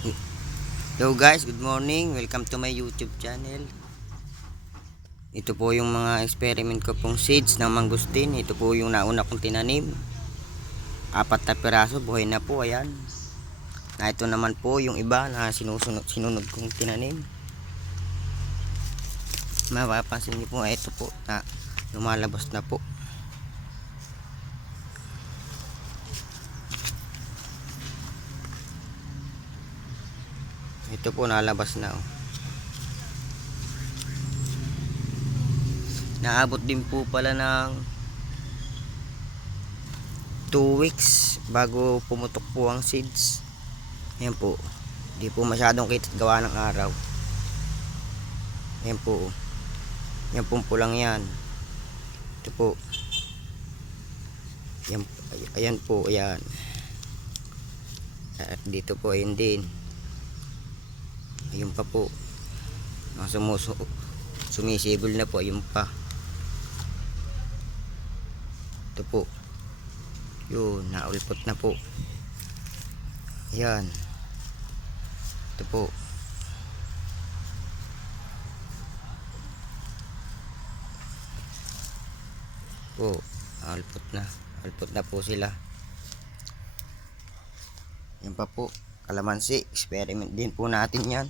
Hello guys, good morning. Welcome to my YouTube channel. Ito po yung mga experiment ko pong seeds ng mangustin. Ito po yung nauna kong tinanim. 4 na piraso, buhay na po, ayan. Na ito naman po yung iba na sinunod kong tinanim. Mapapansin niyo po, ito po na lumalabas na po. Ito po nalabas na, oh. Naabot din po pala ng 2 weeks bago pumutok po ang seeds. Ayan po. Hindi po masyadong kita gawa ng araw. Ayan po. Yan pong pulang yan. Ito po. Ayan po. Ayan. At dito po ayun din. Ayun pa po. Sumisibol na po. Ayun pa. Ito po. Yun. Naulpot na po. Ayan. Ito po. Po. Alpot na po sila. Yan pa po. Kalamansi. Experiment din po natin yan.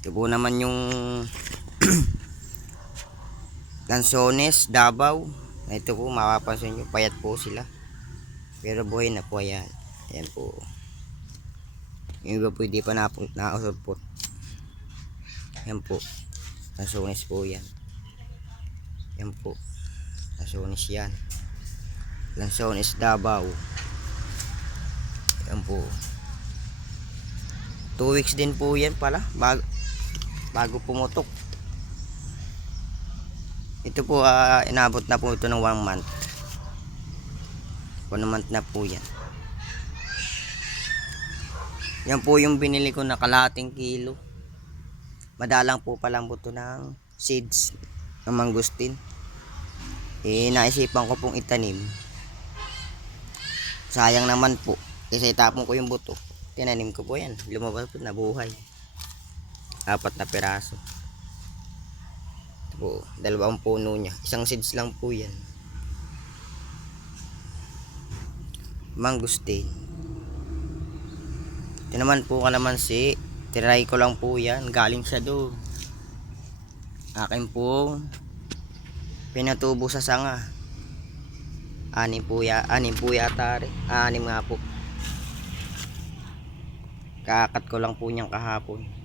Ito po naman yung Lanzones, Davao. Ito po mapapansin nyo, payat po sila. Pero buhay na po yan. Ayan po. Yung iba po hindi pa nakasulpot. Ayan po. Lanzones po yan. Ayan po. Lanzones yan. Lanzones, Davao. Ayan po. 2 weeks din po yan pala. Bago pumutok. Ito po inabot na po ito ng 1 month. 1 month na po yan. Yan po yung binili ko na kalahating kilo. Madalang po palang buto ng seeds ng mangustin. Naisipan ko pong itanim. Sayang naman po. Kasi itapon ko yung buto. Tinanim ko po yan. Lumabas po, nabuhay. 4 na piraso. Ito po, 2 puno niya. Isang seeds lang po yan. Mangustin. Ito naman po kalamansi. Tinry ko lang po yan. Galing siya doon. Akin po pinatubo sa sanga. 6 po yata rin. 6 nga po. Kakat ko lang po niyang kahapon.